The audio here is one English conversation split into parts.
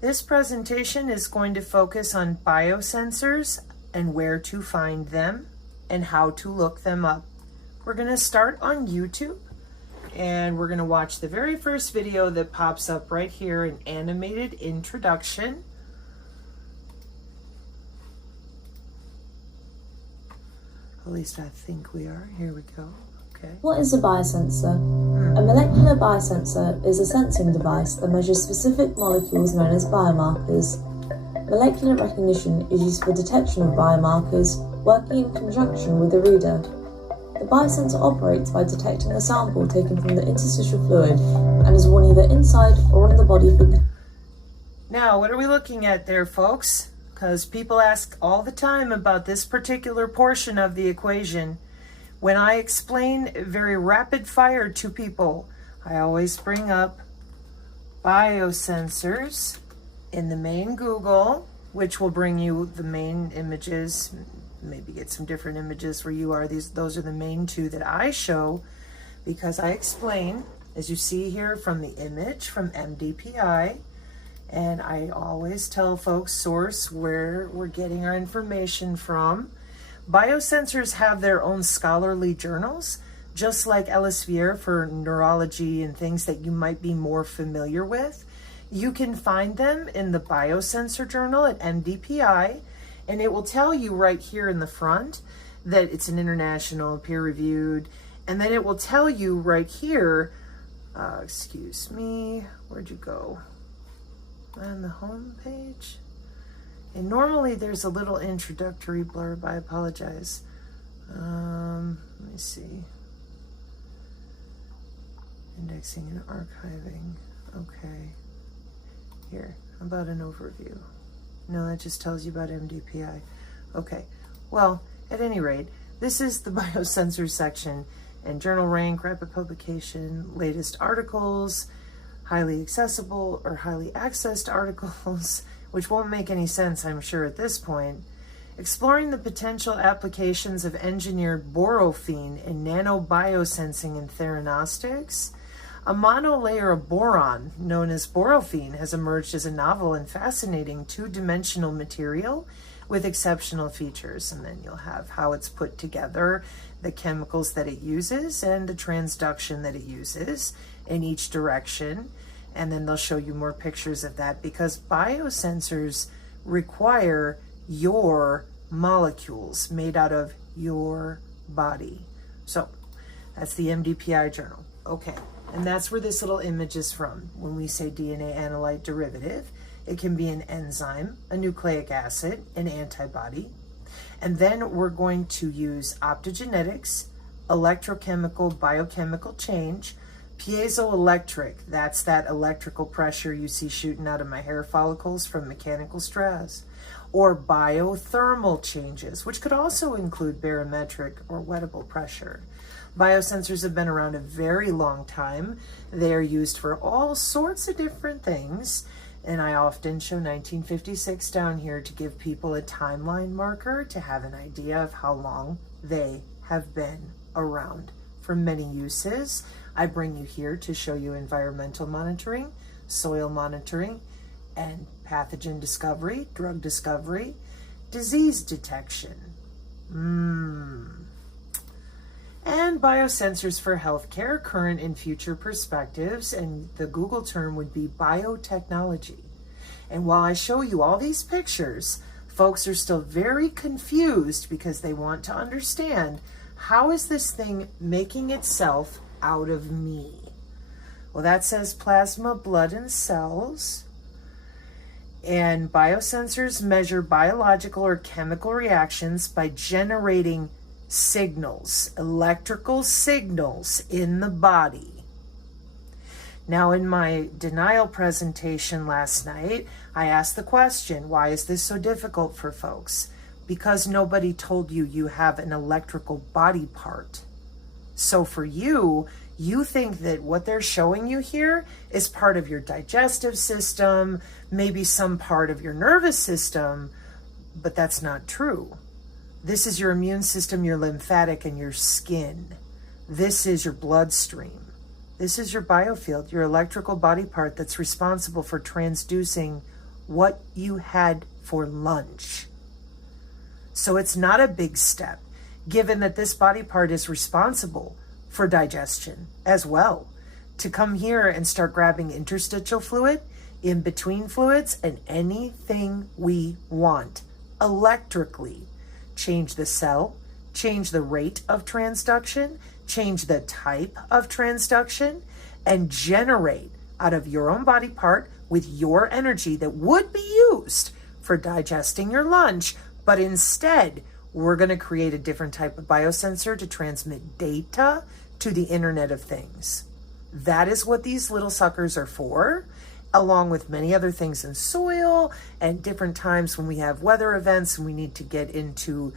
This presentation is going to focus on biosensors and where to find them and how to look them up. We're going to start on YouTube and we're going to watch the very first video that pops up right here, an animated introduction. At least I think we are. Here we go. Okay. What is a biosensor? A molecular biosensor is a sensing device that measures specific molecules known as biomarkers. Molecular recognition is used for detection of biomarkers, working in conjunction with the reader. The biosensor operates by detecting a sample taken from the interstitial fluid and is worn either inside or on the body for... Now, what are we looking at there, folks? Because people ask all the time about this particular portion of the equation. When I explain very rapid fire to people, I always bring up biosensors in the main Google, which will bring you the main images, maybe get some different images where you are. Those are the main two that I show because I explain, as you see here from the image from MDPI, and I always tell folks source where we're getting our information from. Biosensors have their own scholarly journals, just like Elsevier for neurology and things that you might be more familiar with. You can find them in the Biosensor Journal at MDPI, and it will tell you right here in the front that it's an international peer-reviewed, and then it will tell you right here, excuse me, where'd you go? On the home page? And normally there's a little introductory blurb. I apologize. Let me see. Indexing and archiving. Okay. Here, how about an overview? No, that just tells you about MDPI. Okay. Well, at any rate, this is the biosensor section, and journal rank, rapid publication, latest articles, highly accessible or highly accessed articles, which won't make any sense, I'm sure, at this point. Exploring the potential applications of engineered borophene in nanobiosensing and theranostics. A monolayer of boron, known as borophene, has emerged as a novel and fascinating two-dimensional material with exceptional features. And then you'll have how it's put together, the chemicals that it uses, and the transduction that it uses in each direction. And then they'll show you more pictures of that because biosensors require your molecules made out of your body. So that's the MDPI journal. Okay, and that's where this little image is from. When we say DNA analyte derivative, it can be an enzyme, a nucleic acid, an antibody. And then we're going to use optogenetics, electrochemical, biochemical change, piezoelectric, that's that electrical pressure you see shooting out of my hair follicles from mechanical stress, or biothermal changes, which could also include barometric or wettable pressure. Biosensors have been around a very long time. They are used for all sorts of different things, and I often show 1956 down here to give people a timeline marker to have an idea of how long they have been around. For many uses, I bring you here to show you environmental monitoring, soil monitoring, and pathogen discovery, drug discovery, disease detection. And biosensors for healthcare, current and future perspectives, and the Google term would be biotechnology. And while I show you all these pictures, folks are still very confused because they want to understand, how is this thing making itself out of me? Well, that says plasma, blood, and cells. And biosensors measure biological or chemical reactions by generating signals, electrical signals in the body. Now, in my denial presentation last night, I asked the question, why is this so difficult for folks? Because nobody told you you have an electrical body part. So for you, you think that what they're showing you here is part of your digestive system, maybe some part of your nervous system, but that's not true. This is your immune system, your lymphatic, and your skin. This is your bloodstream. This is your biofield, your electrical body part that's responsible for transducing what you had for lunch. So it's not a big step, given that this body part is responsible for digestion as well. To come here and start grabbing interstitial fluid, in between fluids, and anything we want electrically. Change the cell, change the rate of transduction, change the type of transduction, and generate out of your own body part with your energy that would be used for digesting your lunch. But instead, we're going to create a different type of biosensor to transmit data to the Internet of Things. That is what these little suckers are for, along with many other things in soil and different times when we have weather events and we need to get into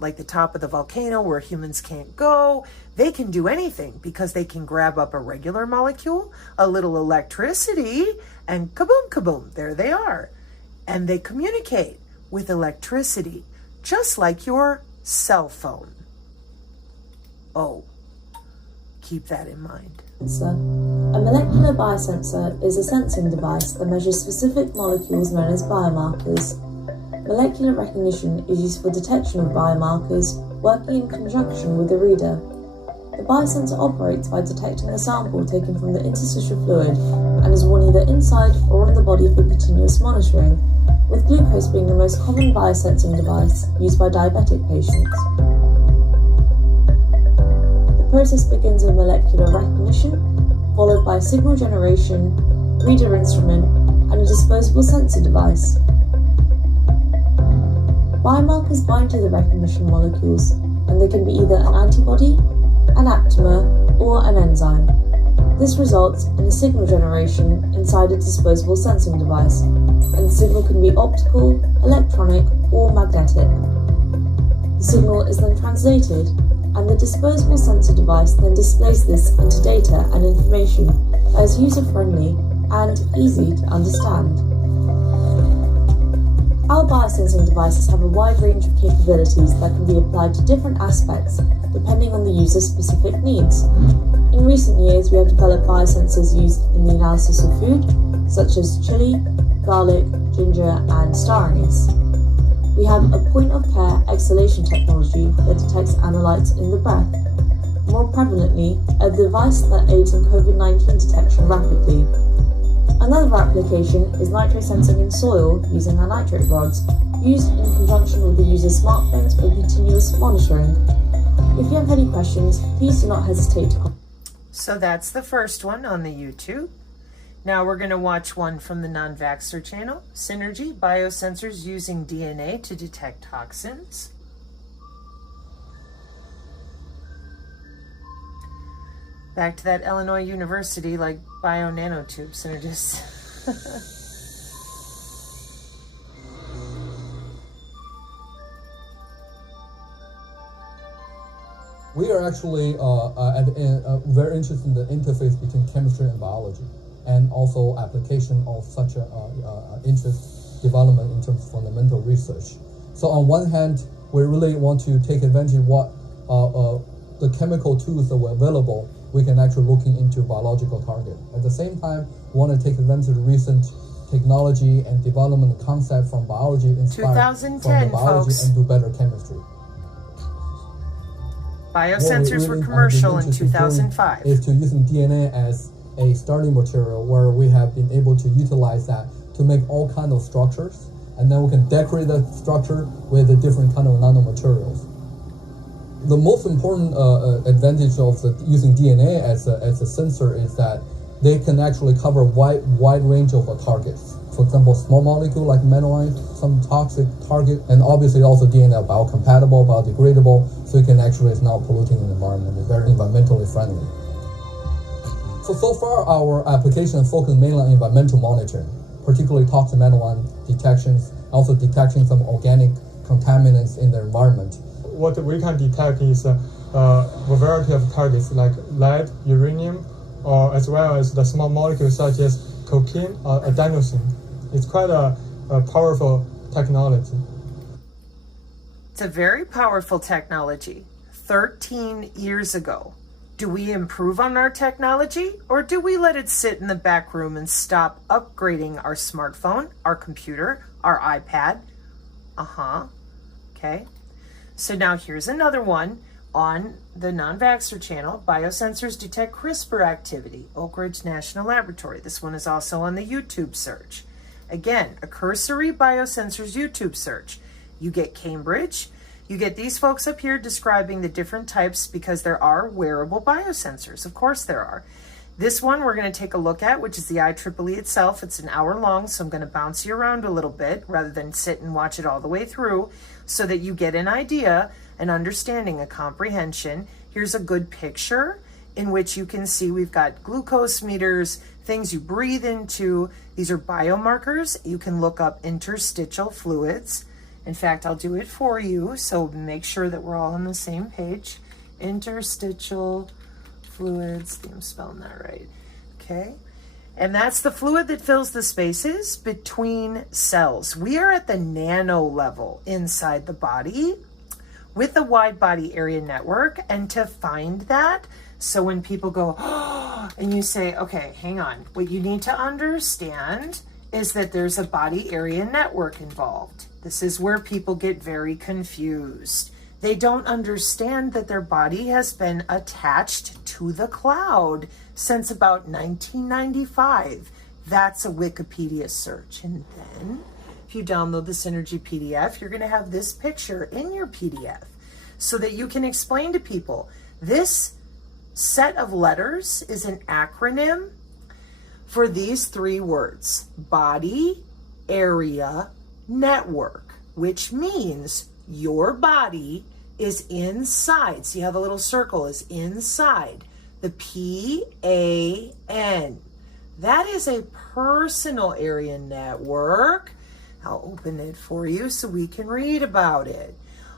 like the top of the volcano where humans can't go. They can do anything because they can grab up a regular molecule, a little electricity, and kaboom, kaboom, there they are. And they communicate with electricity, just like your cell phone. Oh, keep that in mind. A molecular biosensor is a sensing device that measures specific molecules known as biomarkers. Molecular recognition is used for detection of biomarkers, working in conjunction with the reader. The biosensor operates by detecting a sample taken from the interstitial fluid and is worn either inside or on the body for continuous monitoring, with glucose being the most common biosensing device used by diabetic patients. The process begins with molecular recognition, followed by signal generation, reader instrument, and a disposable sensor device. Biomarkers bind to the recognition molecules, and they can be either an antibody, an aptamer, or an enzyme. This results in a signal generation inside a disposable sensing device, and the signal can be optical, electronic, or magnetic. The signal is then translated, and the disposable sensor device then displays this into data and information that is user-friendly and easy to understand. Our biosensing devices have a wide range of capabilities that can be applied to different aspects depending on the user's specific needs. In recent years, we have developed biosensors used in the analysis of food, such as chili, garlic, ginger, and star anise. We have a point-of-care exhalation technology that detects analytes in the breath. More prevalently, a device that aids in COVID-19 detection rapidly. Another application is nitrosensing in soil using our nitrate rods, used in conjunction with the user's smartphones for continuous monitoring. If you have any questions, please do not hesitate to contact. So that's the first one on the YouTube. Now we're going to watch one from the Non-Vaxxer channel, Synergy, Biosensors Using DNA to Detect Toxins. Back to that Illinois University, like bio-nanotube synergists. We are actually very interested in the interface between chemistry and biology, and also application of such a interest development in terms of fundamental research. So on one hand, we really want to take advantage of what the chemical tools that were available. We can actually looking into biological target. At the same time, we want to take advantage of recent technology and development concept from biology inspired from the biology, folks, and do better chemistry. Biosensors were commercial in 2005. Is to using DNA as a starting material where we have been able to utilize that to make all kinds of structures, and then we can decorate the structure with the different kind of nanomaterials. The most important advantage of using DNA as a sensor is that they can actually cover a wide range of targets. For example, small molecule like metalines, some toxic target, and obviously also DNA biocompatible, biodegradable, so it can actually is not polluting the environment. It's very environmentally friendly. So far our application is focused mainly on environmental monitoring, particularly toxic metaline detections, also detecting some organic contaminants in the environment. What we can detect is a variety of targets like lead, uranium, or as well as the small molecules such as cocaine or adenosine. It's quite a powerful technology. It's a very powerful technology. 13 years ago, Do we improve on our technology, or do we let it sit in the back room and stop upgrading our smartphone, our computer, our iPad? Okay. So now here's another one on the Non-Vaxxer channel. Biosensors detect CRISPR activity, Oak Ridge National Laboratory. This one is also on the YouTube search. Again, a cursory biosensors YouTube search. You get Cambridge. You get these folks up here describing the different types because there are wearable biosensors. Of course there are. This one we're going to take a look at, which is the IEEE itself. It's an hour long, so I'm going to bounce you around a little bit rather than sit and watch it all the way through so that you get an idea, an understanding, a comprehension. Here's a good picture in which you can see we've got glucose meters, things you breathe into. These are biomarkers. You can look up interstitial fluids. In fact, I'll do it for you, so make sure that we're all on the same page. Interstitial fluids, I think I'm spelling that right. Okay, and that's the fluid that fills the spaces between cells. We are at the nano level inside the body with the wide body area network, and to find that, so when people go, oh, and you say, okay, hang on, what you need to understand is that there's a body area network involved. This is where people get very confused. They don't understand that their body has been attached to the cloud since about 1995. That's a Wikipedia search. And then if you download the Synergy PDF, you're going to have this picture in your PDF so that you can explain to people this set of letters is an acronym for these three words: body area network, which means your body is inside. See how the little circle is inside the PAN. That is a personal area network. I'll open it for you so we can read about it.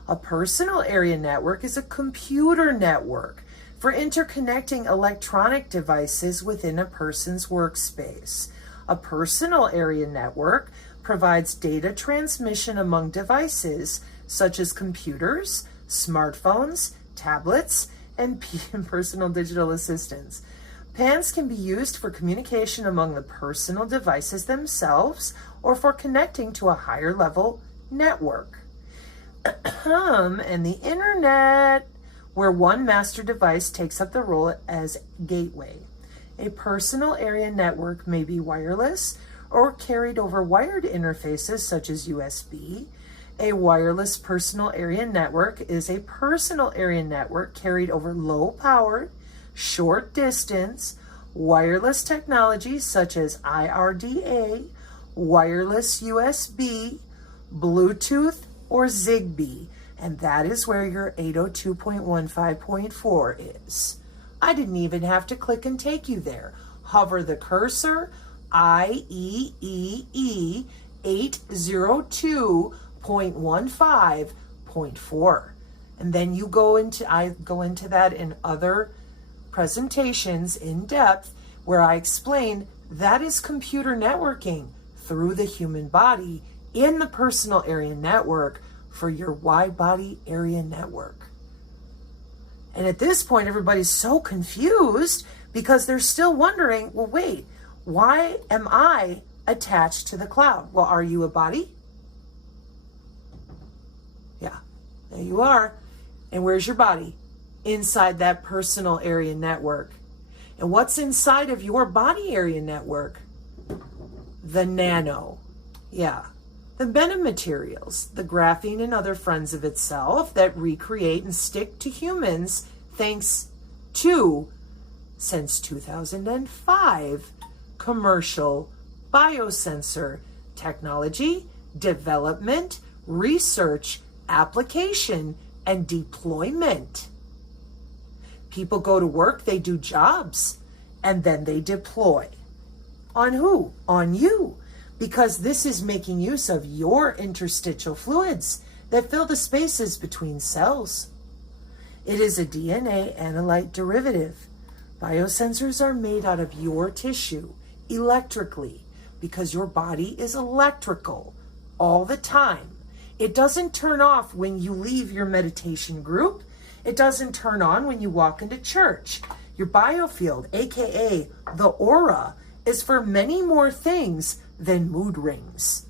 A personal area network is a computer network for interconnecting electronic devices within a person's workspace. A personal area network provides data transmission among devices such as computers, smartphones, tablets, and personal digital assistants. PANs can be used for communication among the personal devices themselves or for connecting to a higher level network. And the internet, where one master device takes up the role as gateway. A personal area network may be wireless or carried over wired interfaces such as USB. A wireless personal area network is a personal area network carried over low power, short distance, wireless technologies such as IRDA, wireless USB, Bluetooth, or Zigbee. And that is where your 802.15.4 is. I didn't even have to click and take you there. Hover the cursor, IEEE 802.15.4. And then you I go into that in other presentations in depth where I explain that is computer networking through the human body in the personal area network for your wide body area network. And at this point, everybody's so confused because they're still wondering, well, wait, why am I attached to the cloud? Well, are you a body? Yeah, there you are. And where's your body? Inside that personal area network. And what's inside of your body area network? The nano. Yeah. The metamaterials, the graphene and other friends of itself that recreate and stick to humans thanks to, since 2005, commercial biosensor technology, development, research, application, and deployment. People go to work, they do jobs, and then they deploy. On who? On you. Because this is making use of your interstitial fluids that fill the spaces between cells. It is a DNA analyte derivative. Biosensors are made out of your tissue electrically because your body is electrical all the time. It doesn't turn off when you leave your meditation group. It doesn't turn on when you walk into church. Your biofield, aka the aura, is for many more things than mood rings.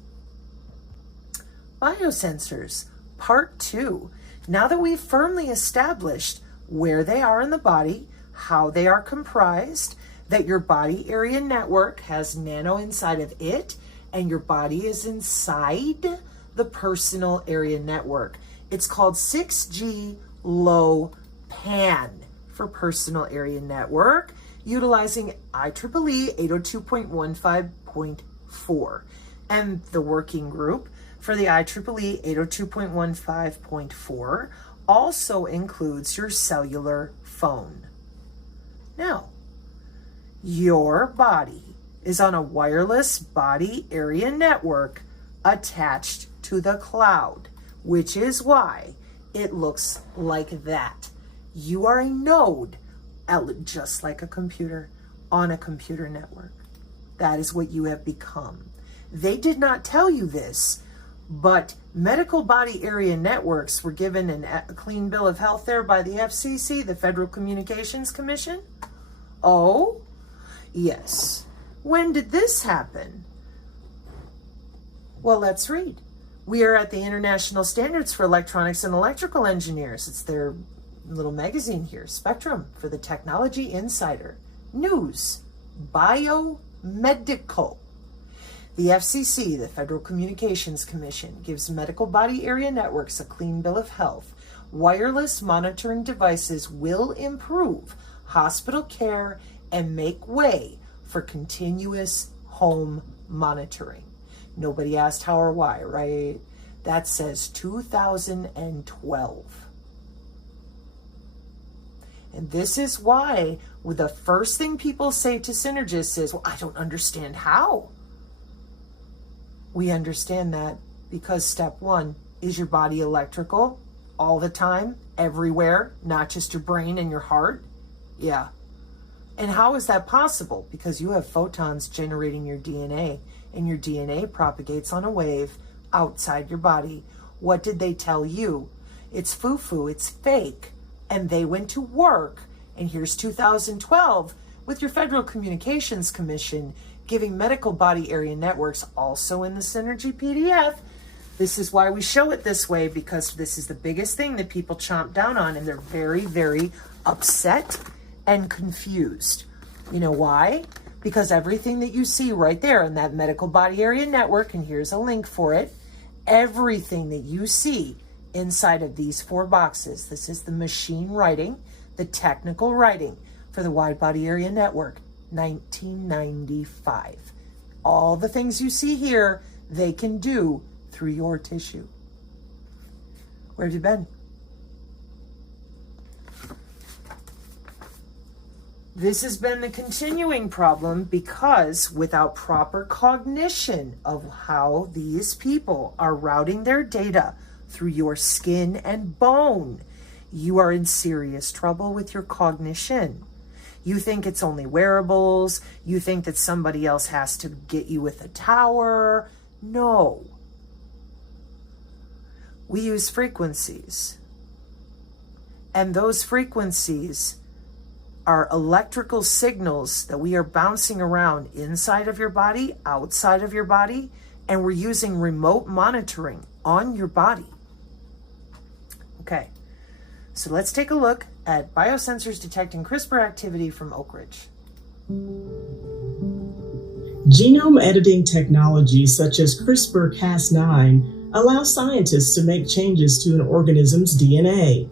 Biosensors, part 2. Now that we've firmly established where they are in the body, how they are comprised, that your body area network has nano inside of it, and your body is inside the personal area network. It's called 6G low PAN for personal area network, utilizing IEEE 802.15.4. And the working group for the IEEE 802.15.4 also includes your cellular phone. Now, your body is on a wireless body area network attached to the cloud, which is why it looks like that. You are a node, just like a computer, on a computer network. That is what you have become. They did not tell you this, but medical body area networks were given a clean bill of health there by the FCC, the Federal Communications Commission. Oh, yes. When did this happen? Well, let's read. We are at the International Standards for Electronics and Electrical Engineers. It's their little magazine here, Spectrum, for the Technology Insider. News, biomedical. The FCC, the Federal Communications Commission, gives medical body area networks a clean bill of health. Wireless monitoring devices will improve hospital care and make way for continuous home monitoring. Nobody asked how or why, right? That says 2012. And this is why the first thing people say to synergists is, well, I don't understand how. We understand that because step 1, is your body electrical all the time, everywhere, not just your brain and your heart? Yeah. And how is that possible? Because you have photons generating your DNA, and your DNA propagates on a wave outside your body. What did they tell you? It's foo-foo, it's fake. And they went to work, and here's 2012 with your Federal Communications Commission giving medical body area networks, also in the Synergy PDF. This is why we show it this way, because this is the biggest thing that people chomp down on, and they're very, very upset and confused. You know why? Because everything that you see right there in that medical body area network, and here's a link for it, everything that you see inside of these 4 boxes, this is the machine writing, the technical writing for the wide body area network, 1995. All the things you see here, they can do through your tissue. Where have you been? This has been the continuing problem because without proper cognition of how these people are routing their data through your skin and bone, you are in serious trouble with your cognition. You think it's only wearables. You think that somebody else has to get you with a tower. No. We use frequencies. And those frequencies are electrical signals that we are bouncing around inside of your body, outside of your body, and we're using remote monitoring on your body. Okay, so let's take a look at biosensors detecting CRISPR activity from Oak Ridge. Genome editing technologies such as CRISPR-Cas9 allow scientists to make changes to an organism's DNA.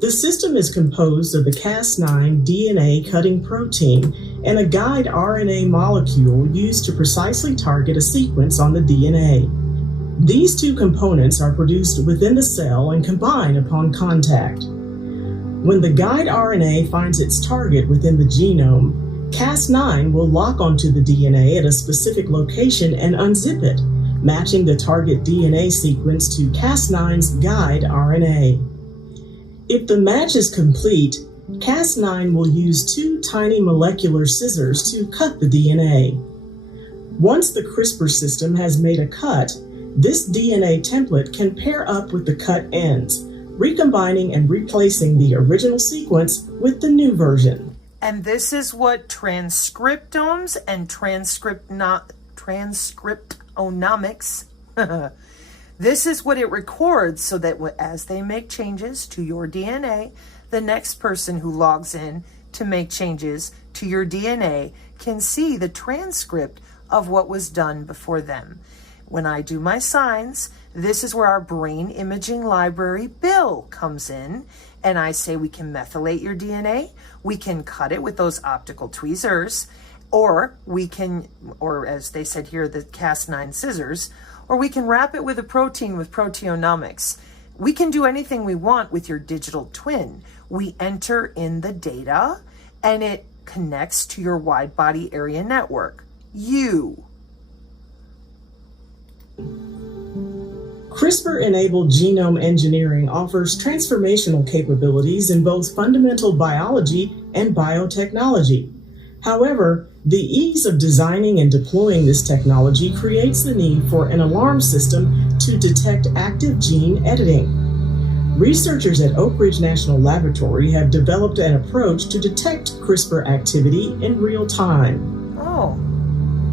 The system is composed of the Cas9 DNA cutting protein and a guide RNA molecule used to precisely target a sequence on the DNA. These 2 components are produced within the cell and combine upon contact. When the guide RNA finds its target within the genome, Cas9 will lock onto the DNA at a specific location and unzip it, matching the target DNA sequence to Cas9's guide RNA. If the match is complete, Cas9 will use 2 tiny molecular scissors to cut the DNA. Once the CRISPR system has made a cut, this DNA template can pair up with the cut ends, recombining and replacing the original sequence with the new version. And this is what transcriptomes and transcriptomics, this is what it records so that as they make changes to your DNA, the next person who logs in to make changes to your DNA can see the transcript of what was done before them. When I do my signs, this is where our brain imaging library bill comes in, and I say we can methylate your DNA, we can cut it with those optical tweezers, or we can, or as they said here, the Cas9 scissors, or we can wrap it with a protein with proteomics. We can do anything we want with your digital twin. We enter in the data, and it connects to your wide body area network. CRISPR-enabled genome engineering offers transformational capabilities in both fundamental biology and biotechnology. However, the ease of designing and deploying this technology creates the need for an alarm system to detect active gene editing. Researchers at Oak Ridge National Laboratory have developed an approach to detect CRISPR activity in real time. Oh.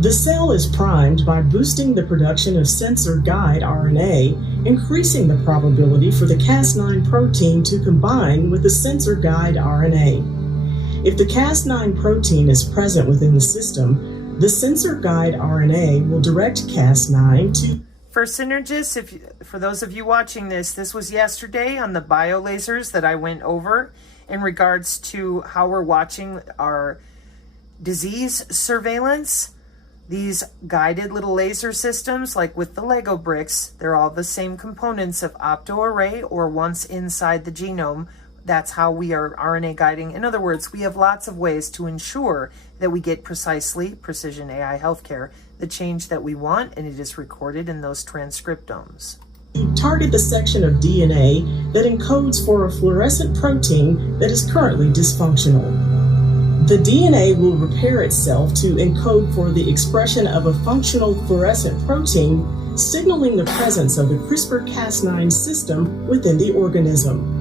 The cell is primed by boosting the production of sensor guide RNA, increasing the probability for the Cas9 protein to combine with the sensor guide RNA. If the Cas9 protein is present within the system, the sensor guide RNA will direct Cas9 to... For synergists, for those of you watching this was yesterday on the biolasers that I went over in regards to how we're watching our disease surveillance. These guided little laser systems, like with the Lego bricks, they're all the same components of optoarray or once inside the genome. That's how we are RNA guiding. In other words, we have lots of ways to ensure that we get precisely, precision AI healthcare, the change that we want, and it is recorded in those transcriptomes. Target the section of DNA that encodes for a fluorescent protein that is currently dysfunctional. The DNA will repair itself to encode for the expression of a functional fluorescent protein, signaling the presence of the CRISPR-Cas9 system within the organism.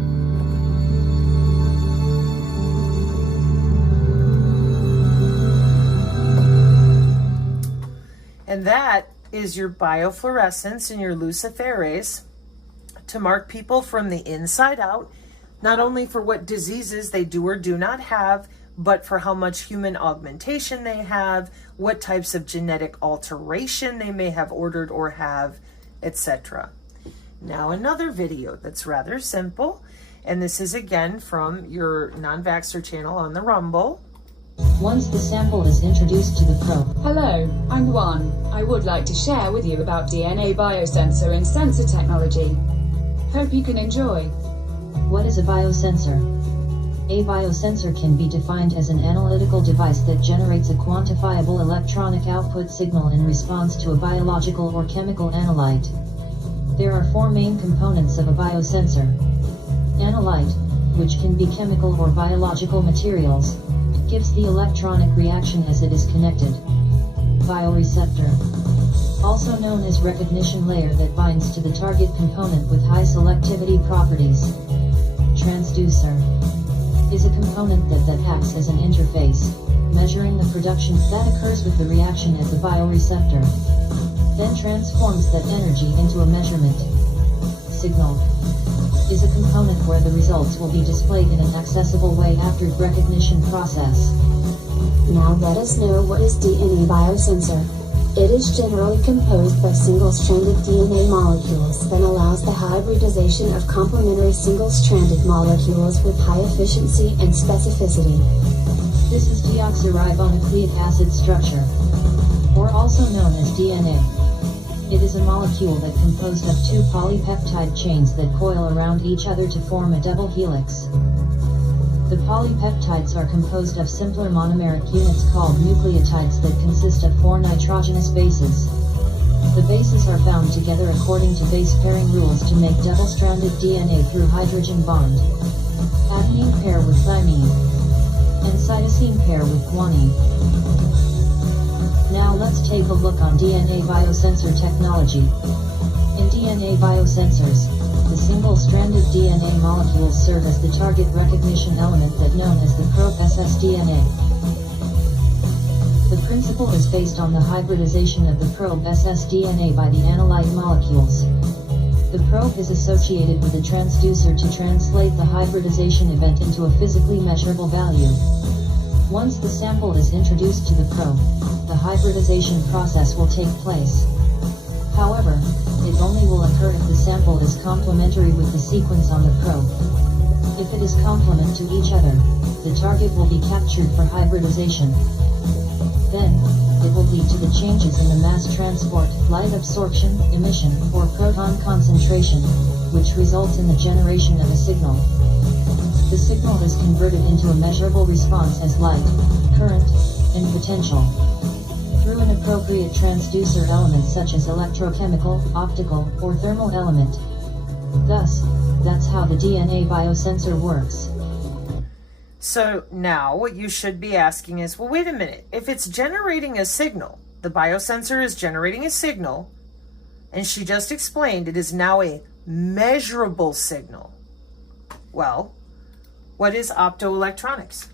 And that is your biofluorescence and your luciferase to mark people from the inside out, not only for what diseases they do or do not have, but for how much human augmentation they have, what types of genetic alteration they may have ordered or have, etc. Now another video that's rather simple, and this is again from your non-vaxxer channel on the Rumble. Once the sample is introduced to the probe. Hello, I'm Juan. I would like to share with you about DNA biosensor and sensor technology. Hope you can enjoy. What is a biosensor? A biosensor can be defined as an analytical device that generates a quantifiable electronic output signal in response to a biological or chemical analyte. There are four main components of a biosensor. Analyte, which can be chemical or biological materials, gives the electronic reaction as it is connected. Bioreceptor, also known as recognition layer that binds to the target component with high selectivity properties. Transducer is a component that acts as an interface, measuring the production that occurs with the reaction at the bioreceptor, then transforms that energy into a measurement. Signal is a component where the results will be displayed in an accessible way after the recognition process. Now let us know what is DNA biosensor. It is generally composed by single-stranded DNA molecules that allows the hybridization of complementary single-stranded molecules with high efficiency and specificity. This is deoxyribonucleic acid structure, or also known as DNA. It is a molecule that composed of two polypeptide chains that coil around each other to form a double helix. The polypeptides are composed of simpler monomeric units called nucleotides that consist of four nitrogenous bases. The bases are bound together according to base pairing rules to make double-stranded DNA through hydrogen bond. Adenine pair with thymine, and cytosine pair with guanine. Now let's take a look on DNA biosensor technology. In DNA biosensors, the single-stranded DNA molecules serve as the target recognition element that known as the probe ssDNA. The principle is based on the hybridization of the probe ssDNA by the analyte molecules. The probe is associated with a transducer to translate the hybridization event into a physically measurable value. Once the sample is introduced to the probe, the hybridization process will take place. However, it only will occur if the sample is complementary with the sequence on the probe. If it is complement to each other, the target will be captured for hybridization. Then, it will lead to the changes in the mass transport, light absorption, emission, or proton concentration, which results in the generation of a signal. The signal is converted into a measurable response as light, current, and potential through an appropriate transducer element such as electrochemical, optical, or thermal element. Thus, that's how the DNA biosensor works. So now what you should be asking is, well, wait a minute. If it's generating a signal, the biosensor is generating a signal, and she just explained it is now a measurable signal. Well, what is optoelectronics?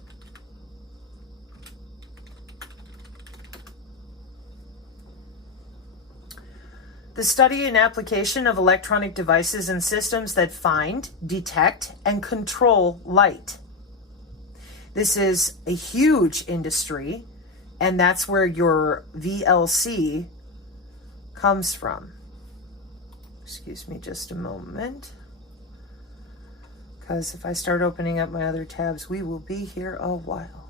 The study and application of electronic devices and systems that find, detect, and control light. This is a huge industry, and that's where your VLC comes from. Excuse me just a moment, because if I start opening up my other tabs, we will be here a while.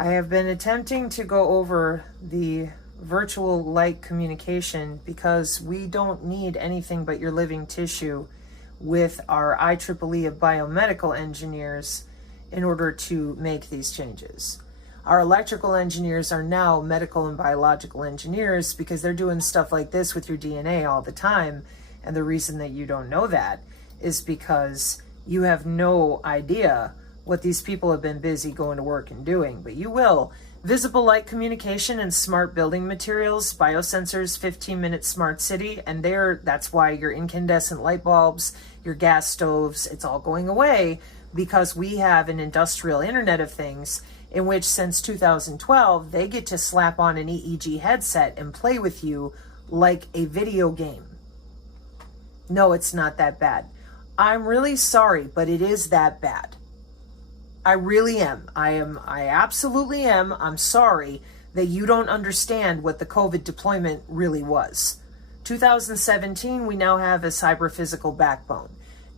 I have been attempting to go over the virtual light communication because we don't need anything but your living tissue with our IEEE of biomedical engineers in order to make these changes. Our electrical engineers are now medical and biological engineers because they're doing stuff like this with your DNA all the time. And the reason that you don't know that is because you have no idea what these people have been busy going to work and doing, but you will. Visible light communication and smart building materials, biosensors, 15-minute smart city, and that's why your incandescent light bulbs, your gas stoves, it's all going away because we have an industrial Internet of Things in which since 2012, they get to slap on an EEG headset and play with you like a video game. No, it's not that bad. I'm really sorry, but it is that bad. I really am. I absolutely am. I'm sorry that you don't understand what the COVID deployment really was. 2017, we now have a cyber-physical backbone.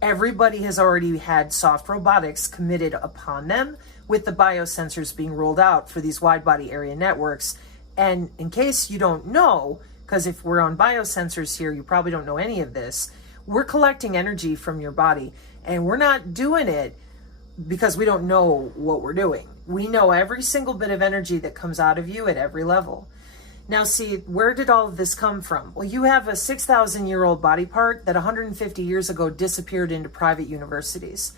Everybody has already had soft robotics committed upon them with the biosensors being rolled out for these wide-body area networks. And in case you don't know, because if we're on biosensors here, you probably don't know any of this, we're collecting energy from your body, and we're not doing it because we don't know what we're doing. We know every single bit of energy that comes out of you at every level. Now see, where did all of this come from? Well, you have a 6,000-year-old body part that 150 years ago disappeared into private universities.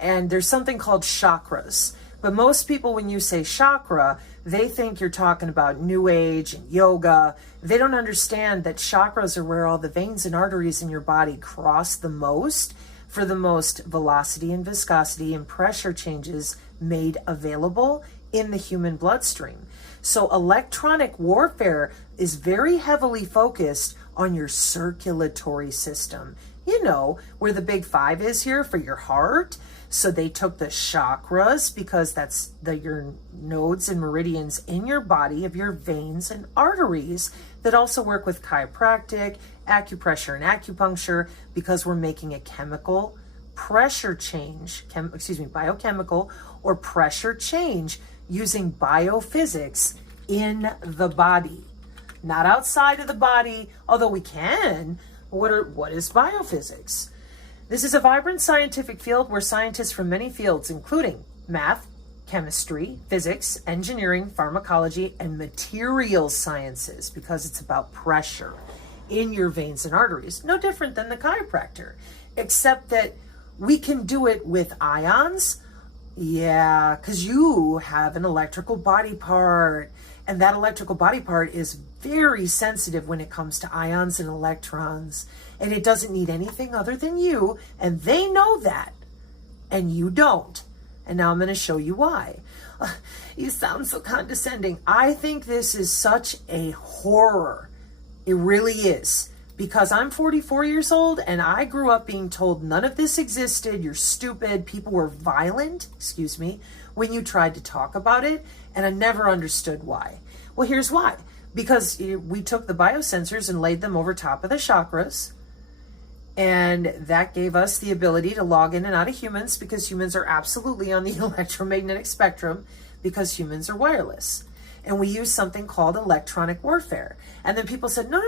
And there's something called chakras. But most people, when you say chakra, they think you're talking about New Age and yoga. They don't understand that chakras are where all the veins and arteries in your body cross the most, for the most velocity and viscosity and pressure changes made available in the human bloodstream. So electronic warfare is very heavily focused on your circulatory system. You know, where the big 5 is here for your heart. So they took the chakras because that's your nodes and meridians in your body of your veins and arteries that also work with chiropractic, acupressure, and acupuncture because we're making a chemical pressure change, biochemical or pressure change using biophysics in the body. Not outside of the body, although we can. What is biophysics? This is a vibrant scientific field where scientists from many fields, including math, chemistry, physics, engineering, pharmacology, and material sciences, because it's about pressure in your veins and arteries. No different than the chiropractor, except that we can do it with ions, Yeah, because you have an electrical body part, and that electrical body part is very sensitive when it comes to ions and electrons, and it doesn't need anything other than you, and they know that, and you don't. And now I'm going to show you why. You sound so condescending. I think this is such a horror. It really is. Because I'm 44 years old and I grew up being told none of this existed, you're stupid, people were violent, when you tried to talk about it, and I never understood why. Well, here's why. Because we took the biosensors and laid them over top of the chakras, and that gave us the ability to log in and out of humans, because humans are absolutely on the electromagnetic spectrum, because humans are wireless. And we use something called electronic warfare. And then people said, no.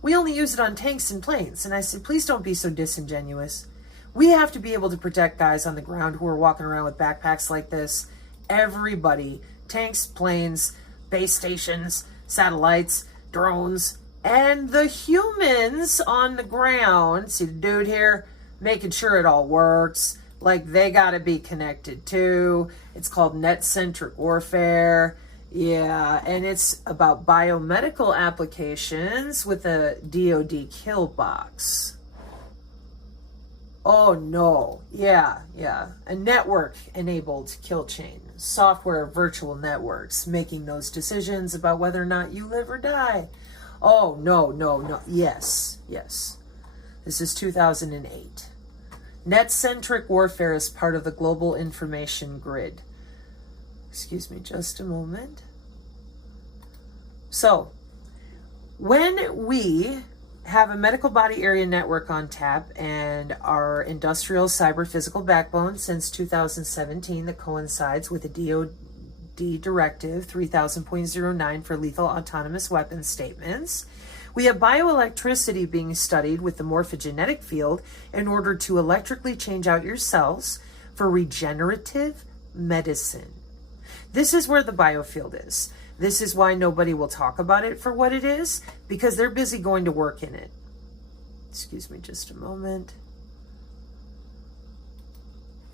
We only use it on tanks and planes. And I said, please don't be so disingenuous. We have to be able to protect guys on the ground who are walking around with backpacks like this. Everybody, tanks, planes, base stations, satellites, drones, and the humans on the ground. See the dude here? Making sure it all works. Like they gotta be connected too. It's called net-centric warfare. Yeah, and it's about biomedical applications with a DoD kill box. Oh no, yeah. A network-enabled kill chain. Software virtual networks making those decisions about whether or not you live or die. Oh, no. Yes. This is 2008. Net-centric warfare is part of the global information grid. Excuse me just a moment. So, when we have a medical body area network on tap and our industrial cyber physical backbone since 2017 that coincides with the DoD Directive 3000.09 for lethal autonomous weapons statements, we have bioelectricity being studied with the morphogenetic field in order to electrically change out your cells for regenerative medicine. This is where the biofield is. This is why nobody will talk about it for what it is, because they're busy going to work in it. Excuse me just a moment.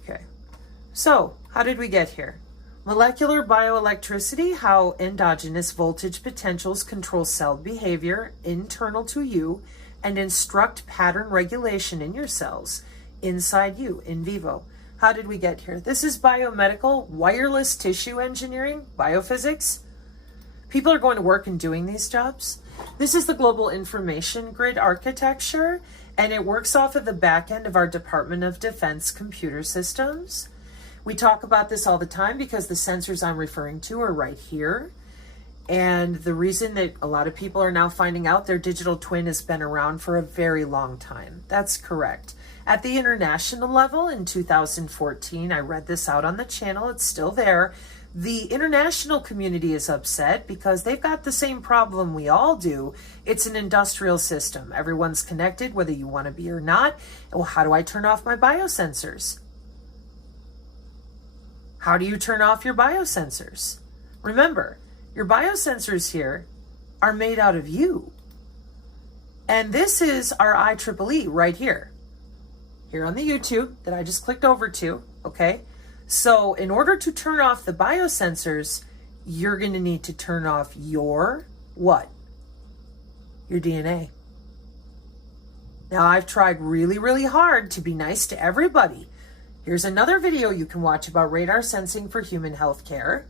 Okay. So, how did we get here? Molecular bioelectricity, how endogenous voltage potentials control cell behavior internal to you and instruct pattern regulation in your cells, inside you, in vivo. How did we get here? This is biomedical, wireless tissue engineering, biophysics. People are going to work and doing these jobs. This is the global information grid architecture, and it works off of the back end of our Department of Defense computer systems. We talk about this all the time because the sensors I'm referring to are right here. And the reason that a lot of people are now finding out their digital twin has been around for a very long time. That's correct. At the international level in 2014, I read this out on the channel, it's still there. The international community is upset because they've got the same problem we all do. It's an industrial system. Everyone's connected, whether you want to be or not. Well, how do I turn off my biosensors? How do you turn off your biosensors? Remember, your biosensors here are made out of you. And this is our IEEE right here on the YouTube that I just clicked over to, okay? So in order to turn off the biosensors, you're going to need to turn off your what? Your DNA. Now, I've tried really, really hard to be nice to everybody. Here's another video you can watch about radar sensing for human healthcare,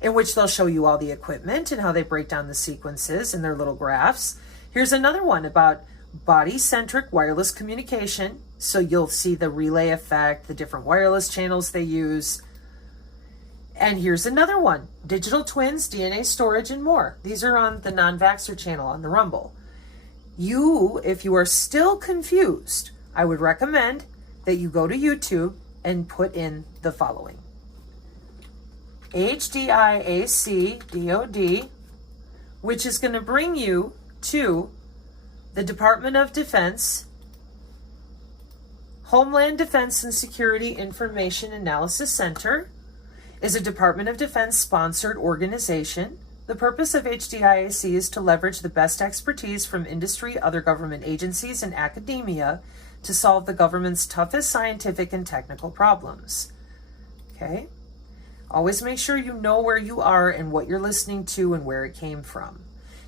in which they'll show you all the equipment and how they break down the sequences in their little graphs. Here's another one about body-centric wireless communication. So you'll see the relay effect, the different wireless channels they use. And here's another one, digital twins, DNA storage, and more. These are on the non-vaxxer channel on the Rumble. If you are still confused, I would recommend that you go to YouTube and put in the following. HDIAC DOD, which is going to bring you to the Department of Defense, Homeland Defense and Security Information Analysis Center, is a Department of Defense sponsored organization. The purpose of HDIAC is to leverage the best expertise from industry, other government agencies, and academia to solve the government's toughest scientific and technical problems. Okay? Always make sure you know where you are and what you're listening to and where it came from.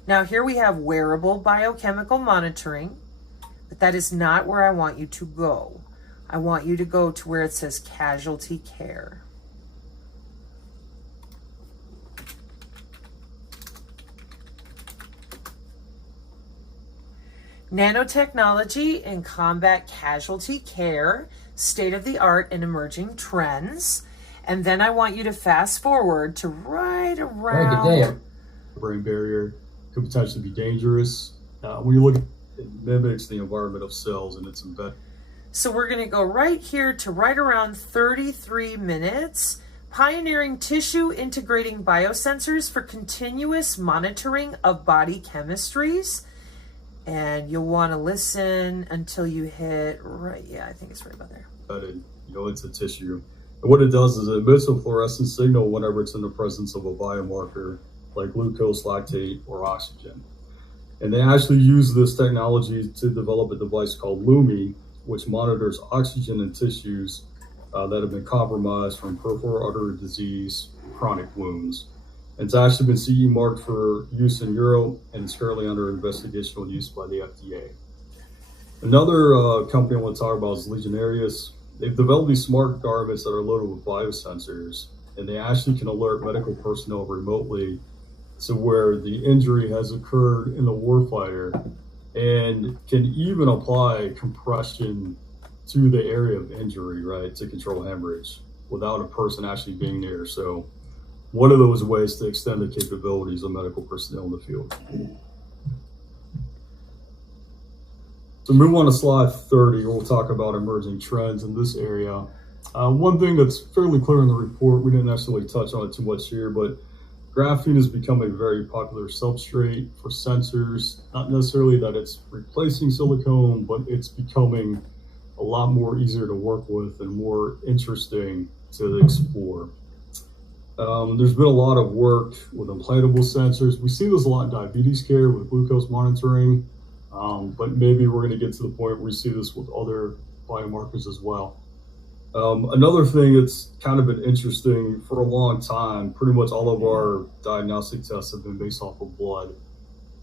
Now here we have wearable biochemical monitoring, but that is not where I want you to go. I want you to go to where it says casualty care. Nanotechnology and combat casualty care, state-of-the-art and emerging trends. And then I want you to fast forward to right around... Brain barrier could potentially be dangerous. When you look at it, it mimics the environment of cells and it's embedded. So we're going to go right here to right around 33 minutes. Pioneering tissue integrating biosensors for continuous monitoring of body chemistries. And you'll want to listen until you hit right, yeah, I think it's right about there. Into tissue. And what it does is it emits a fluorescent signal whenever it's in the presence of a biomarker like glucose, lactate, or oxygen. And they actually use this technology to develop a device called LUMI, which monitors oxygen in tissues that have been compromised from peripheral artery disease, chronic wounds. It's actually been CE marked for use in Europe, and it's currently under investigational use by the FDA. Another company I want to talk about is Legionarius. They've developed these smart garments that are loaded with biosensors, and they actually can alert medical personnel remotely to where the injury has occurred in the warfighter, and can even apply compression to the area of injury, right, to control hemorrhage without a person actually being there. So one of those ways to extend the capabilities of medical personnel in the field. So move on to slide 30, we'll talk about emerging trends in this area. One thing that's fairly clear in the report, we didn't necessarily touch on it too much here, but graphene has become a very popular substrate for sensors. Not necessarily that it's replacing silicone, but it's becoming a lot more easier to work with and more interesting to explore. There's been a lot of work with implantable sensors. We see this a lot in diabetes care with glucose monitoring, but maybe we're going to get to the point where we see this with other biomarkers as well. Another thing that's kind of been interesting for a long time, pretty much all of our diagnostic tests have been based off of blood.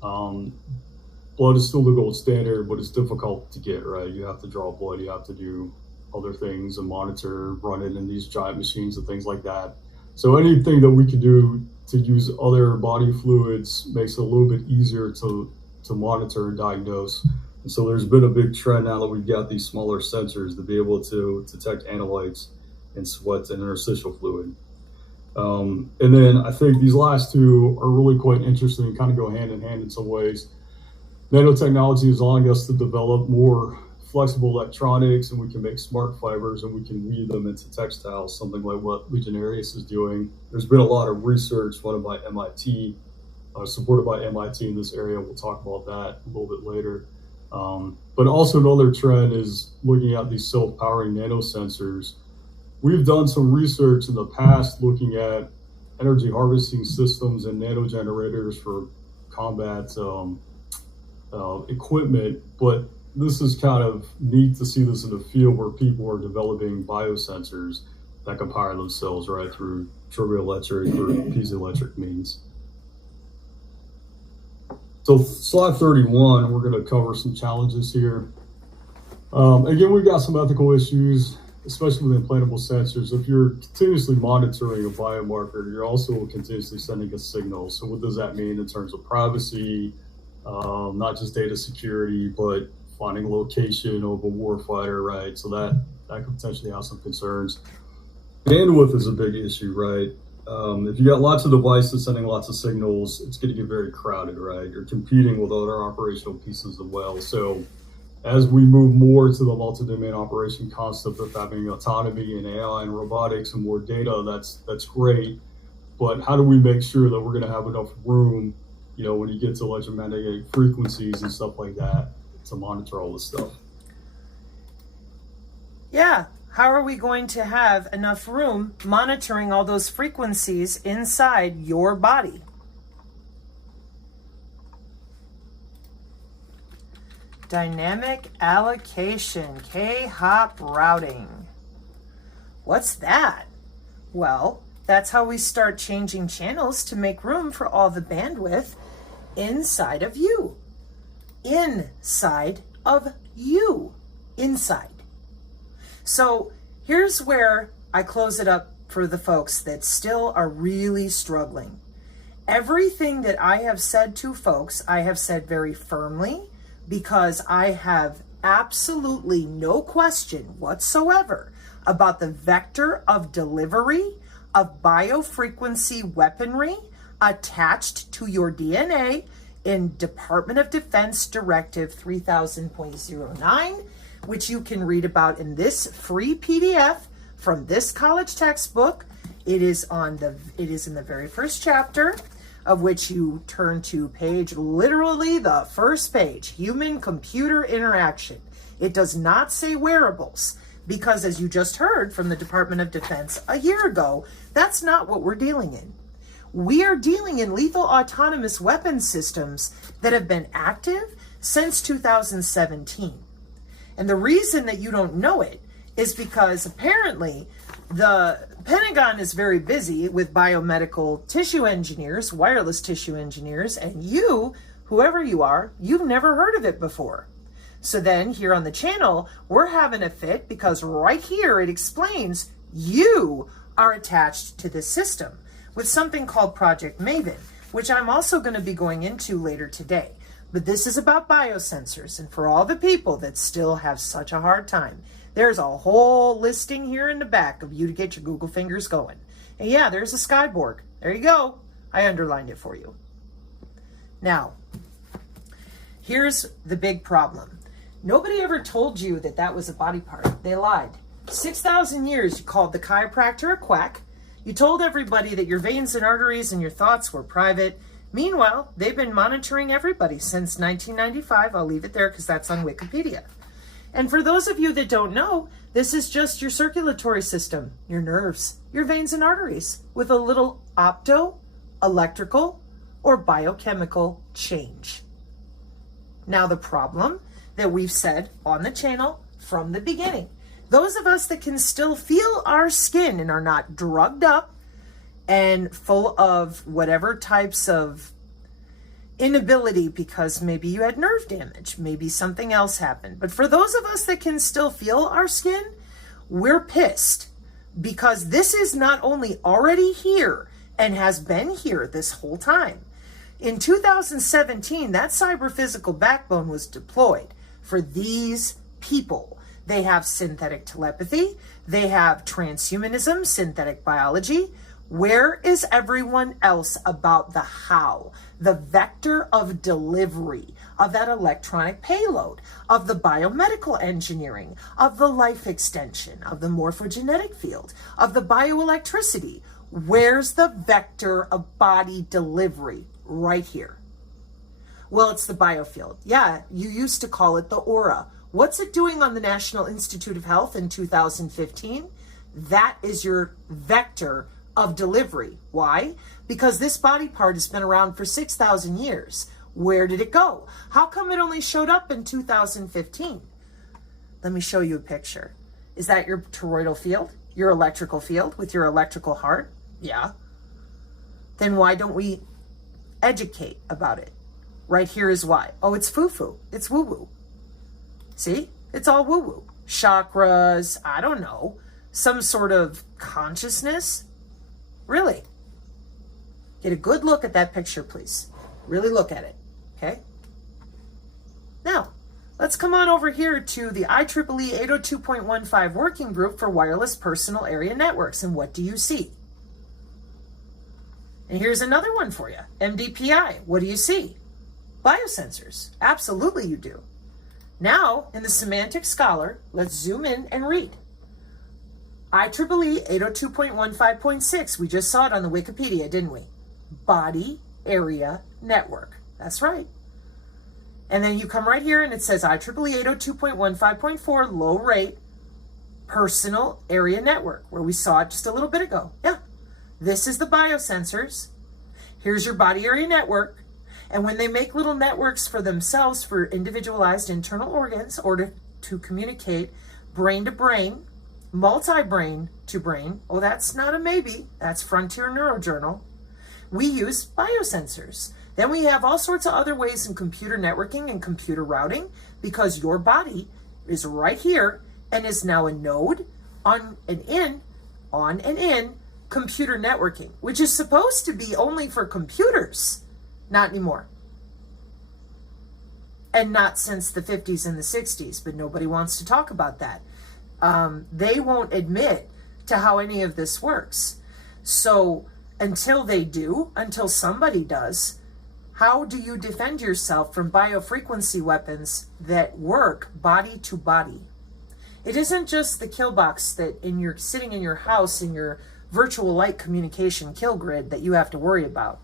Blood is still the gold standard, but it's difficult to get, right? You have to draw blood, you have to do other things and monitor, run it in these giant machines and things like that. So anything that we can do to use other body fluids makes it a little bit easier to monitor and diagnose. And so there's been a big trend now that we've got these smaller sensors to be able to detect analytes in sweat and interstitial fluid. And then I think these last two are really quite interesting, kind of go hand in hand in some ways. Nanotechnology is allowing us to develop more flexible electronics, and we can make smart fibers and we can weave them into textiles, something like what Legionarius is doing. There's been a lot of research funded by MIT, supported by MIT in this area. We'll talk about that a little bit later. But also another trend is looking at these self-powering nanosensors. We've done some research in the past looking at energy harvesting systems and nanogenerators for combat equipment, but this is kind of neat to see this in the field where people are developing biosensors that can power themselves right through turboelectric or piezoelectric means. So slide 31, we're going to cover some challenges here. Again, we've got some ethical issues, especially with implantable sensors. If you're continuously monitoring a biomarker, you're also continuously sending a signal. So what does that mean in terms of privacy, not just data security, but finding location of a warfighter, right? So that could potentially have some concerns. Bandwidth is a big issue, right? If you got lots of devices sending lots of signals, it's going to get very crowded, right? You're competing with other operational pieces as well. So as we move more to the multi-domain operation concept of having autonomy and AI and robotics and more data, that's great. But how do we make sure that we're going to have enough room, you know, when you get to electromagnetic frequencies and stuff like that, to monitor all this stuff? Yeah. How are we going to have enough room monitoring all those frequencies inside your body? Dynamic allocation, K-hop routing. What's that? Well, that's how we start changing channels to make room for all the bandwidth inside of you. Inside of you. Inside. So here's where I close it up for the folks that still are really struggling. Everything that I have said to folks, I have said very firmly, because I have absolutely no question whatsoever about the vector of delivery of biofrequency weaponry attached to your DNA in Department of Defense Directive 3000.09, which you can read about in this free PDF from this college textbook. It is in the very first chapter, of which you turn to page, literally the first page, human computer interaction. It does not say wearables, because as you just heard from the Department of Defense a year ago, that's not what we're dealing in. We are dealing in lethal autonomous weapon systems that have been active since 2017. And the reason that you don't know it is because apparently the Pentagon is very busy with biomedical tissue engineers, wireless tissue engineers, and you, whoever you are, you've never heard of it before. So then here on the channel, we're having a fit because right here it explains you are attached to this system with something called Project Maven, which I'm also going to be going into later today. But this is about biosensors, and for all the people that still have such a hard time, there's a whole listing here in the back of you to get your Google fingers going. And yeah, there's a Skyborg. There you go. I underlined it for you. Now, here's the big problem. Nobody ever told you that that was a body part. They lied. 6,000 years you called the chiropractor a quack. You told everybody that your veins and arteries and your thoughts were private. Meanwhile, they've been monitoring everybody since 1995. I'll leave it there because that's on Wikipedia. And for those of you that don't know, this is just your circulatory system, your nerves, your veins and arteries, with a little opto, electrical, or biochemical change. Now the problem that we've said on the channel from the beginning, those of us that can still feel our skin and are not drugged up and full of whatever types of inability because maybe you had nerve damage, maybe something else happened. But for those of us that can still feel our skin, we're pissed because this is not only already here and has been here this whole time. In 2017, that cyber-physical backbone was deployed for these people. They have synthetic telepathy, they have transhumanism, synthetic biology. Where is everyone else about the how, the vector of delivery of that electronic payload, of the biomedical engineering, of the life extension, of the morphogenetic field, of the bioelectricity? Where's the vector of body delivery? Right here. Well, it's the biofield. Yeah, you used to call it the aura. What's it doing on the National Institute of Health in 2015? That is your vector of delivery. Why? Because this body part has been around for 6,000 years. Where did it go? How come it only showed up in 2015? Let me show you a picture. Is that your toroidal field? Your electrical field with your electrical heart? Yeah. Then why don't we educate about it? Right here is why. Oh, it's foo-foo. It's woo-woo. See? It's all woo-woo. Chakras, I don't know. Some sort of consciousness. Really? Get a good look at that picture, please. Really look at it, okay? Now, let's come on over here to the IEEE 802.15 Working Group for Wireless Personal Area Networks. And what do you see? And here's another one for you. MDPI. What do you see? Biosensors. Absolutely you do. Now, in the Semantic Scholar, let's zoom in and read. IEEE 802.15.6. We just saw it on the Wikipedia, didn't we? Body Area Network. That's right. And then you come right here and it says IEEE 802.15.4 Low Rate Personal Area Network, where we saw it just a little bit ago. Yeah. This is the biosensors. Here's your body area network. And when they make little networks for themselves for individualized internal organs or to communicate brain to brain, multi-brain to brain. Oh, that's not a maybe. That's Frontier Neurojournal. We use biosensors. Then we have all sorts of other ways in computer networking and computer routing, because your body is right here and is now a node on and in computer networking, which is supposed to be only for computers. Not anymore. And not since the 50s and the 60s, but nobody wants to talk about that. They won't admit to how any of this works. So until they do, until somebody does, how do you defend yourself from biofrequency weapons that work body to body? It isn't just the kill box that you're sitting in your house in your virtual light communication kill grid that you have to worry about.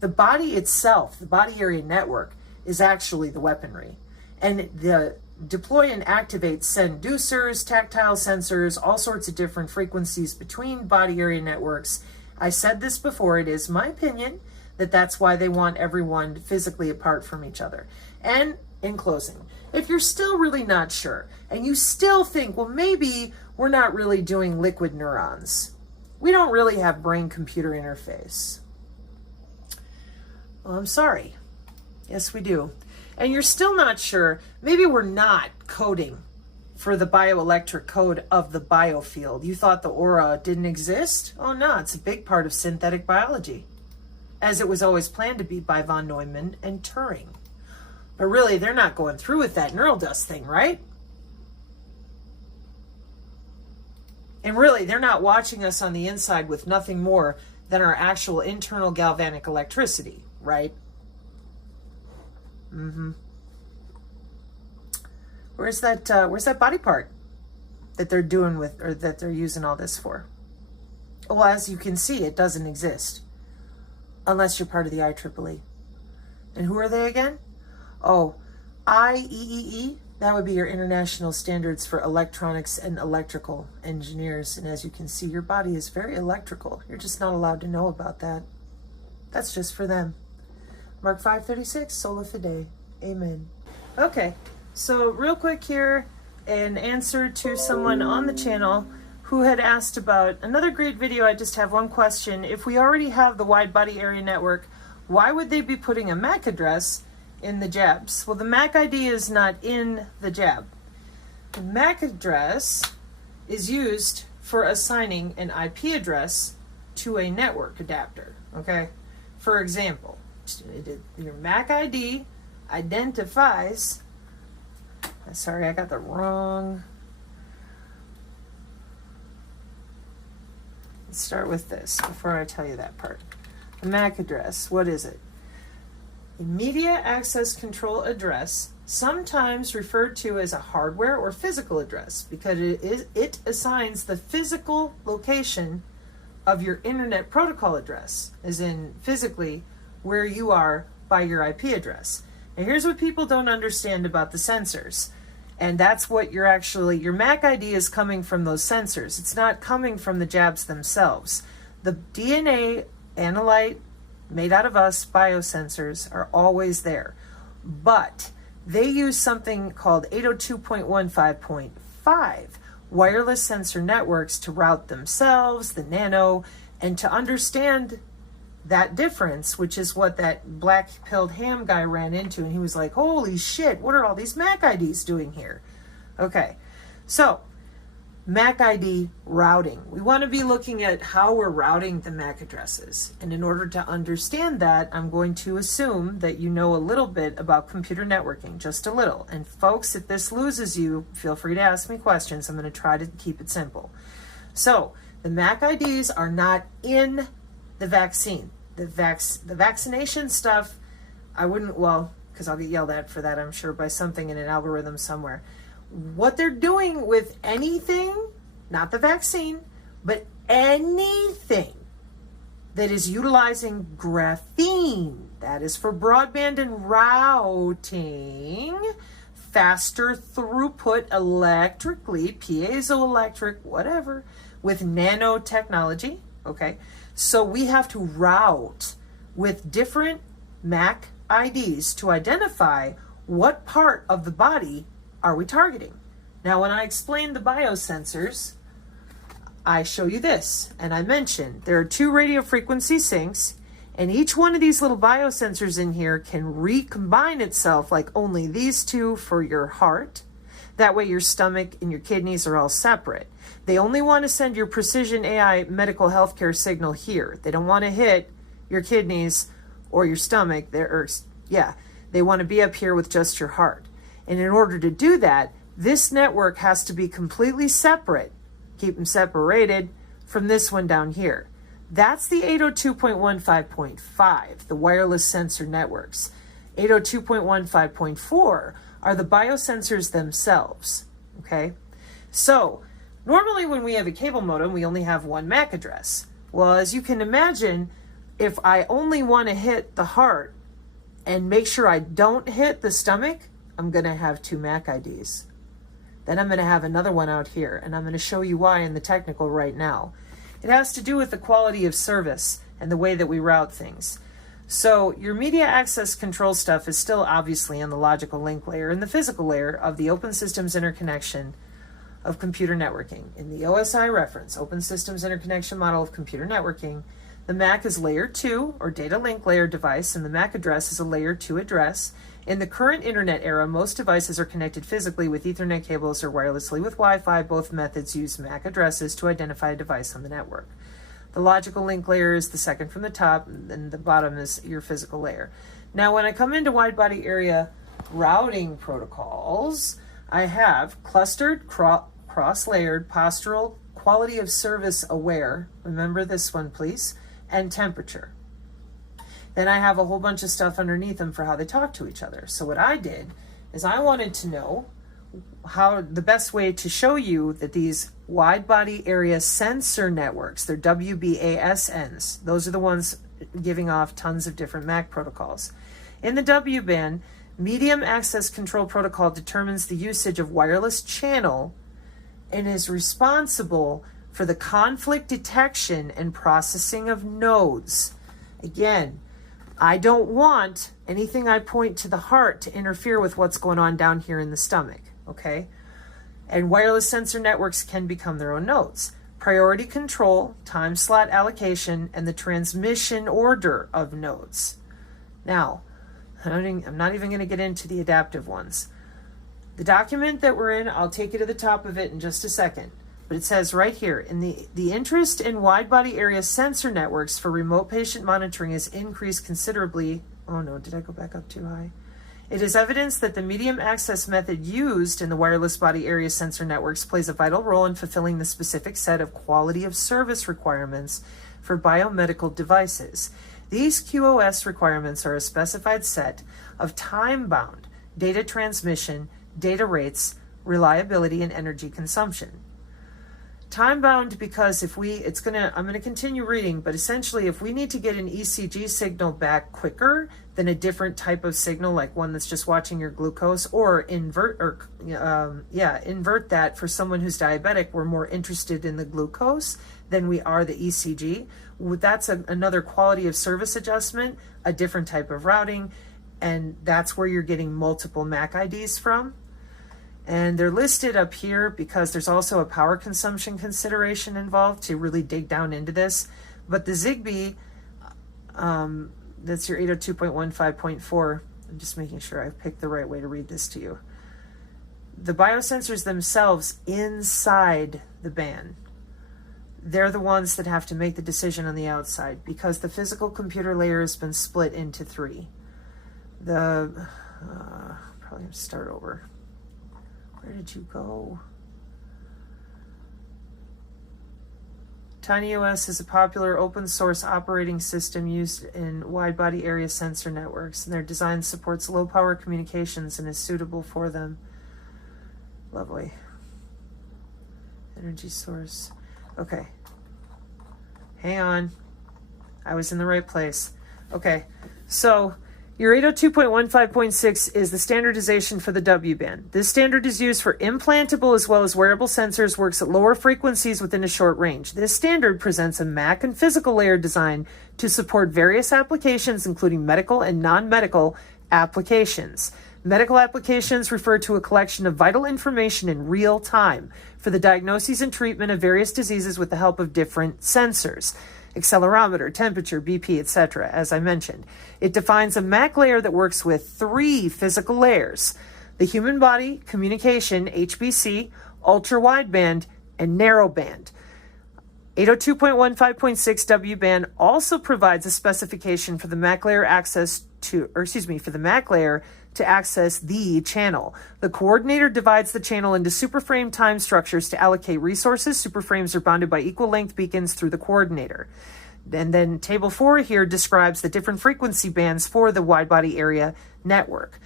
The body itself, the body area network, is actually the weaponry. And the deploy and activate send-ducers, tactile sensors, all sorts of different frequencies between body area networks. I said this before, it is my opinion that that's why they want everyone physically apart from each other. And in closing, if you're still really not sure, and you still think, well, maybe we're not really doing liquid neurons, we don't really have brain-computer interface. Well, I'm sorry. Yes, we do. And you're still not sure, maybe we're not coding for the bioelectric code of the biofield. You thought the aura didn't exist? Oh no, it's a big part of synthetic biology, as it was always planned to be by von Neumann and Turing. But really, they're not going through with that neural dust thing, right? And really, they're not watching us on the inside with nothing more than our actual internal galvanic electricity, right? Where's that body part that they're doing with, or that they're using all this for? Well, as you can see, it doesn't exist unless you're part of the IEEE. And who are they again? Oh, IEEE. That would be your International Standards for Electronics and Electrical Engineers. And as you can see, your body is very electrical. You're just not allowed to know about that. That's just for them. Mark 536, Sola Fide. Amen. Okay, so real quick here, an answer to someone on the channel who had asked about another great video. I just have one question. If we already have the wide body area network, why would they be putting a MAC address in the jabs? Well, the MAC ID is not in the jab. The MAC address is used for assigning an IP address to a network adapter, okay? For example, your MAC ID identifies, sorry, I got the wrong, let's start with this before I tell you that part. The MAC address, what is it? Immediate access control address, sometimes referred to as a hardware or physical address, because it assigns the physical location of your internet protocol address, as in physically where you are by your IP address. Now here's what people don't understand about the sensors. And that's what your MAC ID is coming from those sensors. It's not coming from the jabs themselves. The DNA analyte made out of us biosensors are always there. But they use something called 802.15.5 wireless sensor networks to route themselves, the nano, and to understand that difference, which is what that black-pilled ham guy ran into, and he was like, holy shit, what are all these MAC IDs doing here? Okay, so MAC ID routing. We want to be looking at how we're routing the MAC addresses. And in order to understand that, I'm going to assume that you know a little bit about computer networking, just a little. And folks, if this loses you, feel free to ask me questions. I'm going to try to keep it simple. So the MAC IDs are not in the vaccine. The vaccination stuff, I wouldn't, well, because I'll get yelled at for that, I'm sure, by something in an algorithm somewhere. What they're doing with anything, not the vaccine, but anything that is utilizing graphene, that is for broadband and routing, faster throughput electrically, piezoelectric, whatever, with nanotechnology, okay? So we have to route with different MAC IDs to identify what part of the body are we targeting. Now, when I explained the biosensors, I show you this, and I mention there are 2 radio frequency sinks, and each one of these little biosensors in here can recombine itself like only these 2 for your heart. That way your stomach and your kidneys are all separate. They only want to send your precision AI medical healthcare signal here. They don't want to hit your kidneys or your stomach. They want to be up here with just your heart. And in order to do that, this network has to be completely separate. Keep them separated from this one down here. That's the 802.15.5, the wireless sensor networks. 802.15.4 are the biosensors themselves, okay? So, normally when we have a cable modem, we only have one MAC address. Well, as you can imagine, if I only want to hit the heart and make sure I don't hit the stomach, I'm going to have 2 MAC IDs. Then I'm going to have another one out here, and I'm going to show you why in the technical right now. It has to do with the quality of service and the way that we route things. So your media access control stuff is still obviously on the logical link layer and the physical layer of the Open Systems Interconnection of Computer Networking. In the OSI reference, Open Systems Interconnection Model of Computer Networking, the MAC is layer 2 or data link layer device, and the MAC address is a layer 2 address. In the current internet era, most devices are connected physically with Ethernet cables or wirelessly with Wi-Fi. Both methods use MAC addresses to identify a device on the network. The logical link layer is the second from the top, and the bottom is your physical layer. Now, when I come into wide body area routing protocols, I have clustered, cross-layered, postural, quality of service aware, remember this one please, and temperature. Then I have a whole bunch of stuff underneath them for how they talk to each other. So what I did is I wanted to know how the best way to show you that these wide body area sensor networks, they're WBASNs, those are the ones giving off tons of different MAC protocols. In the W-band, Medium Access Control Protocol determines the usage of wireless channel and is responsible for the conflict detection and processing of nodes. Again, I don't want anything I point to the heart to interfere with what's going on down here in the stomach, okay? And wireless sensor networks can become their own nodes. Priority control, time slot allocation, and the transmission order of nodes. Now, I'm not even going to get into the adaptive ones. The document that we're in, I'll take you to the top of it in just a second. But it says right here, in the interest in wide body area sensor networks for remote patient monitoring has increased considerably. Oh no, did I go back up too high? It is evidence that the medium access method used in the wireless body area sensor networks plays a vital role in fulfilling the specific set of quality of service requirements for biomedical devices. These QoS requirements are a specified set of time-bound data transmission, data rates, reliability, and energy consumption. Time-bound because I'm going to continue reading, but essentially if we need to get an ECG signal back quicker than a different type of signal, like one that's just watching your glucose, or invert that for someone who's diabetic, we're more interested in the glucose than we are the ECG. That's another quality of service adjustment, a different type of routing, and that's where you're getting multiple MAC IDs from. And they're listed up here because there's also a power consumption consideration involved to really dig down into this. But the Zigbee, that's your 802.15.4. I'm just making sure I picked the right way to read this to you. The biosensors themselves inside the band, they're the ones that have to make the decision on the outside because the physical computer layer has been split into 3. Probably have to start over. Where did you go? TinyOS is a popular open source operating system used in wide body area sensor networks, and their design supports low power communications and is suitable for them. Lovely. Energy source. Okay. Hang on. I was in the right place. Okay. So your 802.15.6 is the standardization for the W-band. This standard is used for implantable as well as wearable sensors, works at lower frequencies within a short range. This standard presents a MAC and physical layer design to support various applications, including medical and non-medical applications. Medical applications refer to a collection of vital information in real time for the diagnosis and treatment of various diseases with the help of different sensors. Accelerometer, temperature, BP, etc., as I mentioned. It defines a MAC layer that works with 3 physical layers: the human body, communication, HBC, ultra-wideband, and narrowband. 802.15.6 W-band also provides a specification for the MAC layer for the MAC layer to access the channel. The coordinator divides the channel into superframe time structures to allocate resources. Superframes are bounded by equal length beacons through the coordinator. And then table 4 here describes the different frequency bands for the widebody area network.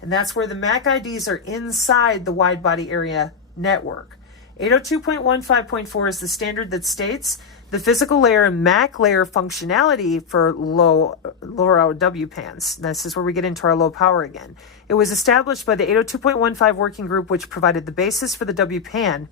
And that's where the MAC IDs are inside the widebody area network. 802.15.4 is the standard that states the physical layer and MAC layer functionality for LoRa WPANs. This is where we get into our low power again. It was established by the 802.15 working group, which provided the basis for the WPAN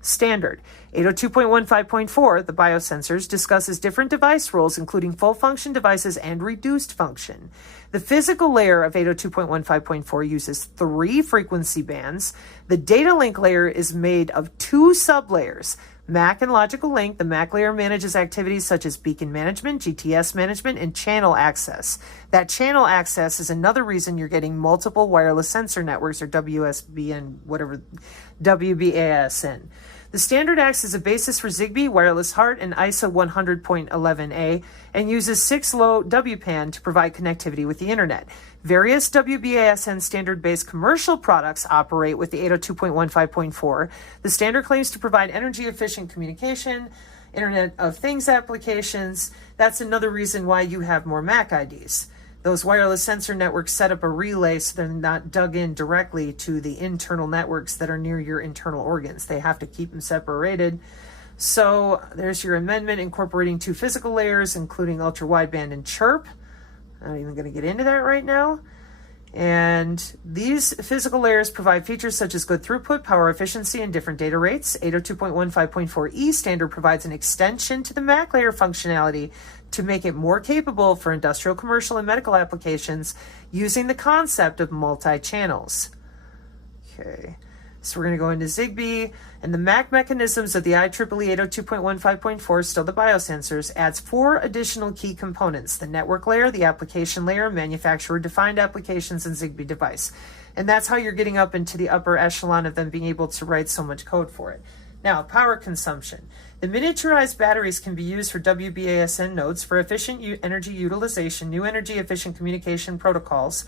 standard. 802.15.4, the biosensors, discusses different device roles, including full function devices and reduced function. The physical layer of 802.15.4 uses 3 frequency bands. The data link layer is made of 2 sublayers: MAC and logical link. The MAC layer manages activities such as beacon management, GTS management, and channel access. That channel access is another reason you're getting multiple wireless sensor networks, or WSBN, whatever, WBASN. The standard acts as a basis for Zigbee, Wireless HART, and ISA 100.11a, and uses 6-low WPAN to provide connectivity with the internet. Various WBASN standard-based commercial products operate with the 802.15.4. The standard claims to provide energy-efficient communication, Internet of Things applications. That's another reason why you have more MAC IDs. Those wireless sensor networks set up a relay so they're not dug in directly to the internal networks that are near your internal organs. They have to keep them separated. So there's your amendment incorporating 2 physical layers, including ultra-wideband and chirp. I'm not even going to get into that right now. And these physical layers provide features such as good throughput, power efficiency, and different data rates. 802.15.4e standard provides an extension to the MAC layer functionality to make it more capable for industrial, commercial, and medical applications using the concept of multi-channels. Okay, so we're going to go into Zigbee, and the MAC mechanisms of the IEEE 802.15.4, still the biosensors, adds 4 additional key components: the network layer, the application layer, manufacturer-defined applications, and Zigbee device. And that's how you're getting up into the upper echelon of them being able to write so much code for it. Now, power consumption. The miniaturized batteries can be used for WBASN nodes for efficient energy utilization. New energy-efficient communication protocols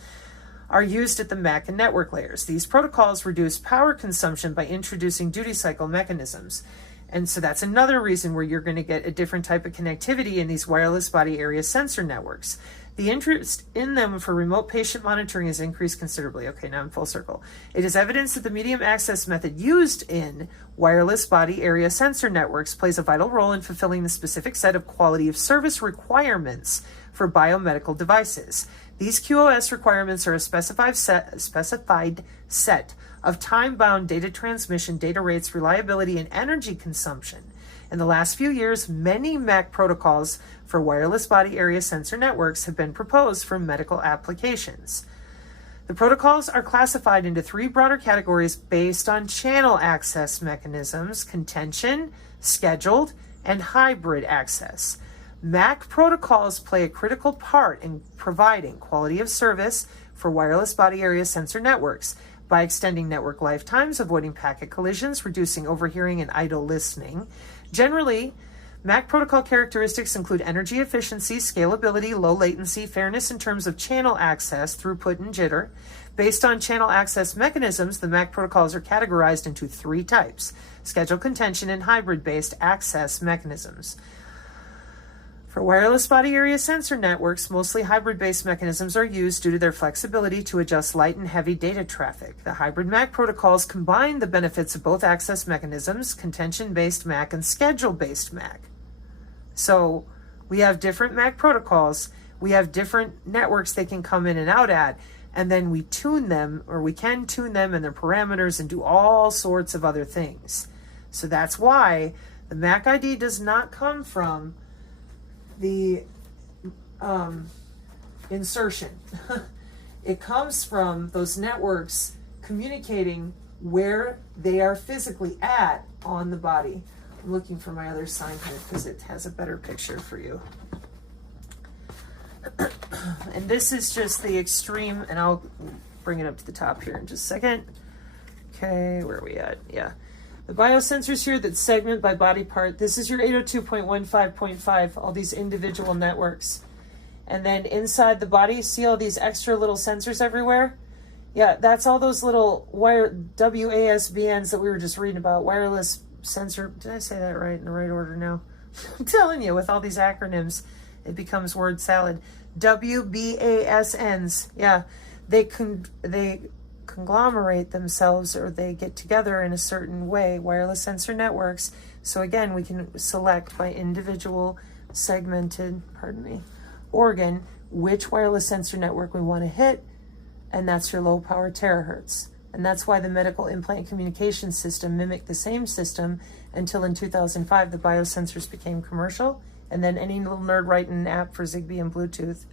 are used at the MAC and network layers. These protocols reduce power consumption by introducing duty cycle mechanisms. And so that's another reason where you're going to get a different type of connectivity in these wireless body area sensor networks. The interest in them for remote patient monitoring has increased considerably. Okay, now I'm full circle. It is evidence that the medium access method used in wireless body area sensor networks plays a vital role in fulfilling the specific set of quality of service requirements for biomedical devices. These QoS requirements are a specified set of time-bound data transmission, data rates, reliability, and energy consumption. In the last few years, many MAC protocols for wireless body area sensor networks have been proposed for medical applications. The protocols are classified into 3 broader categories based on channel access mechanisms: contention, scheduled, and hybrid access. MAC protocols play a critical part in providing quality of service for wireless body area sensor networks by extending network lifetimes, avoiding packet collisions, reducing overhearing and idle listening. Generally, MAC protocol characteristics include energy efficiency, scalability, low latency, fairness in terms of channel access, throughput, and jitter. Based on channel access mechanisms, the MAC protocols are categorized into 3 types: scheduled, contention, and hybrid-based access mechanisms. For wireless body area sensor networks, mostly hybrid-based mechanisms are used due to their flexibility to adjust light and heavy data traffic. The hybrid MAC protocols combine the benefits of both access mechanisms, contention-based MAC and schedule-based MAC. So we have different MAC protocols, we have different networks they can come in and out at, and then we tune them, or we can tune them and their parameters and do all sorts of other things. So that's why the MAC ID does not come from the insertion. It comes from those networks communicating where they are physically at on the body. I'm looking for my other sign here because it has a better picture for you. And this is just the extreme, and I'll bring it up to the top here in just a second. Okay, where are we at? Yeah. The biosensors here that segment by body part. This is your 802.15.5, all these individual networks. And then inside the body, see all these extra little sensors everywhere? Yeah, that's all those little WASBNs that we were just reading about, wireless sensor. Did I say that right in the right order now? I'm telling you, with all these acronyms, it becomes word salad. WBASNs. Yeah, they conglomerate themselves, or they get together in a certain way, wireless sensor networks. So again, we can select by individual segmented, organ, which wireless sensor network we want to hit, and that's your low power terahertz. And that's why the medical implant communication system mimicked the same system until in 2005 the biosensors became commercial, and then any little nerd writing an app for Zigbee and Bluetooth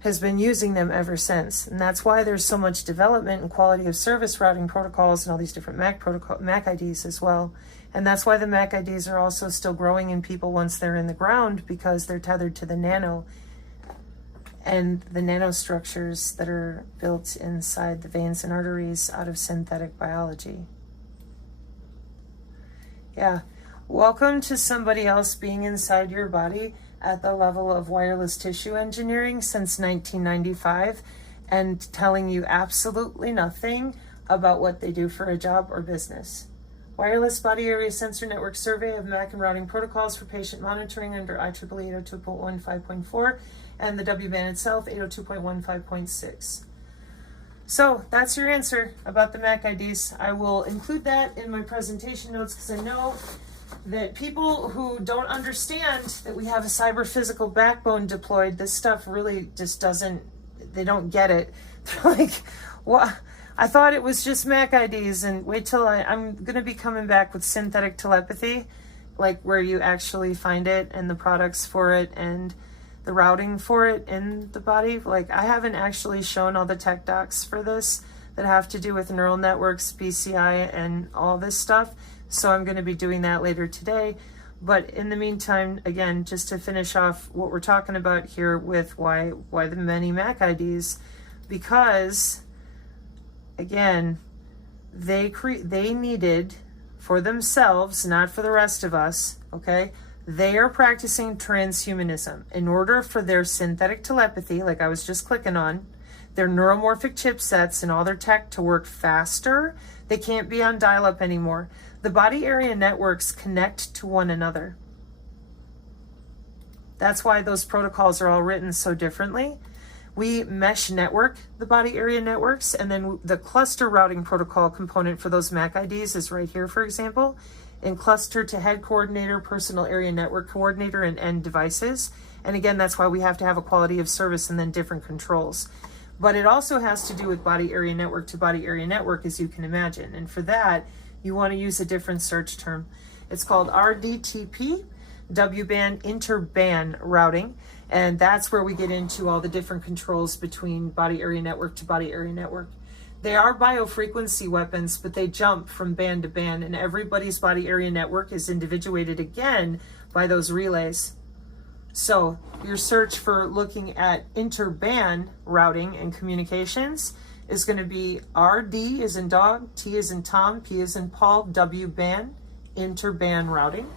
has been using them ever since. And that's why there's so much development and quality of service routing protocols and all these different MAC IDs as well. And that's why the MAC IDs are also still growing in people once they're in the ground, because they're tethered to the nano and the nanostructures that are built inside the veins and arteries out of synthetic biology. Yeah. Welcome to somebody else being inside your body at the level of wireless tissue engineering since 1995 and telling you absolutely nothing about what they do for a job or business. Wireless Body Area Sensor Network Survey of MAC and routing protocols for patient monitoring under IEEE 802.15.4 and the W-band itself, 802.15.6. So that's your answer about the MAC IDs. I will include that in my presentation notes because I know that people who don't understand that we have a cyber physical backbone deployed, this stuff really just doesn't, they don't get it. They're like, what? I thought it was just MAC IDs, and wait till I'm going to be coming back with synthetic telepathy, like where you actually find it and the products for it and the routing for it in the body. Like, I haven't actually shown all the tech docs for this that have to do with neural networks, BCI, and all this stuff. So I'm going to be doing that later today. But in the meantime, again, just to finish off what we're talking about here with why the many MAC IDs, because again, they needed for themselves, not for the rest of us, okay? They are practicing transhumanism in order for their synthetic telepathy, like I was just clicking on, their neuromorphic chipsets and all their tech to work faster. They can't be on dial-up anymore. The body area networks connect to one another. That's why those protocols are all written so differently. We mesh network the body area networks, and then the cluster routing protocol component for those MAC IDs is right here, for example, in cluster to head coordinator, personal area network coordinator, and end devices. And again, that's why we have to have a quality of service and then different controls. But it also has to do with body area network to body area network, as you can imagine. And for that, you want to use a different search term. It's called RDTP, W-band interband routing. And that's where we get into all the different controls between body area network to body area network. They are biofrequency weapons, but they jump from band to band, and everybody's body area network is individuated again by those relays. So your search for looking at interband routing and communications is going to be RD as in dog, T as in Tom, P as in Paul, W-band, interband routing.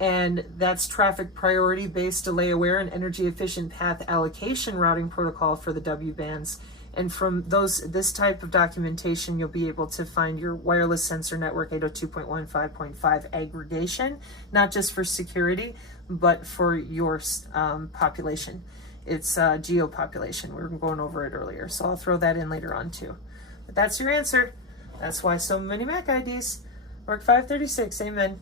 And that's traffic priority based delay aware and energy efficient path allocation routing protocol for the W bands. And from this type of documentation, you'll be able to find your wireless sensor network 802.15.5 aggregation, not just for security, but for your population. It's geopopulation. We were going over it earlier, so I'll throw that in later on too. But that's your answer. That's why so many MAC IDs. Mark 536, amen.